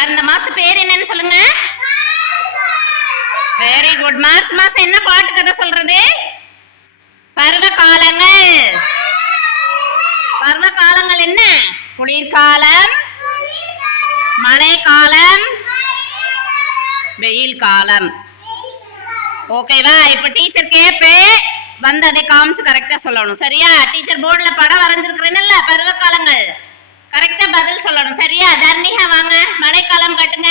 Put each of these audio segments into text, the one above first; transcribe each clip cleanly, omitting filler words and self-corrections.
இந்த மாசம் பேர் என்னன்னு சொல்லுங்க. Very good. மார்ச் மாசம் என்ன பாட்டு கதை சொல்றது? பருவ காலங்கள். பருவ காலங்கள் என்ன? குளிர்காலம், மழைக்காலம், வெயில் காலம். ஓகேவா? இப்ப டீச்சர் கேப்பே வந்து அதை காமிச்சு கரெக்டா சொல்லணும். சரியா? டீச்சர் போர்டுல படம் வரைஞ்சிருக்கிறேன்ல பருவ காலங்கள், கரெக்டா பதில் சொல்லணும். சரியா? தர்ணிகா வாங்க, மழைக்காலம் காட்டுங்க.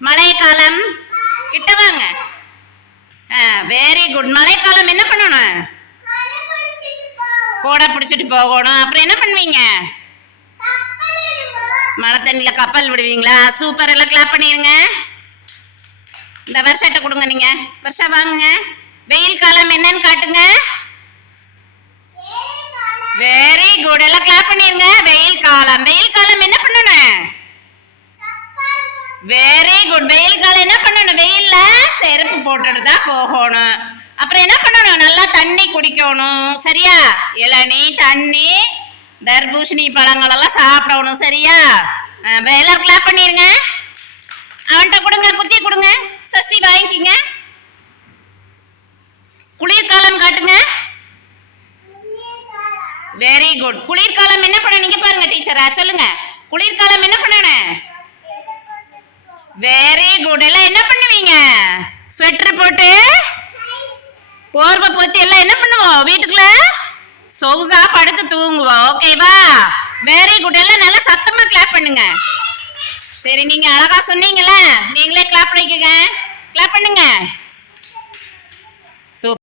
மழைக்காலம் கிட்ட வாங்க. Very good. மழைக்காலம் என்ன பண்ணணும்? கோடை பிடிச்சிட்டு போகணும். அப்புறம் என்ன பண்ணுவீங்க? மழை தண்ணியில கப்பல் விடுவீங்களா? சூப்பர். எல்லாம் கிளாப் பண்ணிருங்க. இந்த வருஷத்தை கொடுங்க. நீங்க வருஷம் வாங்குங்க. வெயில் காலம் என்னன்னு காட்டுங்க. Very good. எல்லாம் கிளாப் பண்ணிருங்க. வெயில் காலம். வெயில் காலம் என்ன பண்ணணும்? Very good. வெயில் காலம் என்ன பண்ணணும்? வெயில்ல செருப்பு போட்டுட்டு தான் போகணும். அப்புறம் என்ன பண்ணணும்? நல்லா தண்ணி குடிக்கணும். சரியா? இளநீ, தண்ணி, தர்பூசணி பழங்கள் எல்லாம் சாப்பிடணும். சரியா? எல்லாரும் கிளாப் பண்ணிருங்க. அவன்கிட்ட கொடுங்க, குச்சி கொடுங்க. சஷ்டி வாங்கிக்கிங்க. குளிர்காலம் காட்டுங்க. Very good. குளிர்காலம் என்ன பண்ண? நீங்க பாருங்க டீச்சரா சொல்லுங்க. குளிர்காலம் என்ன பண்ணணும்? Very good. எல்லாம் என்ன பண்ணுவீங்க? ஸ்வெட்டர் போட்டு போர்வை போத்தி எல்லாம் என்ன பண்ணுவோம்? வீட்டுக்குள்ள சொகுசா படுத்து தூங்குவோம். ஓகேவா? Very good. எல்லாம் நல்லா சத்தமா கிளாப் பண்ணுங்க. சரி, நீங்க அழகா சொன்னீங்கல்ல, நீங்களே கிளாப் பண்ணிக்கங்க. கிளாப் பண்ணுங்க.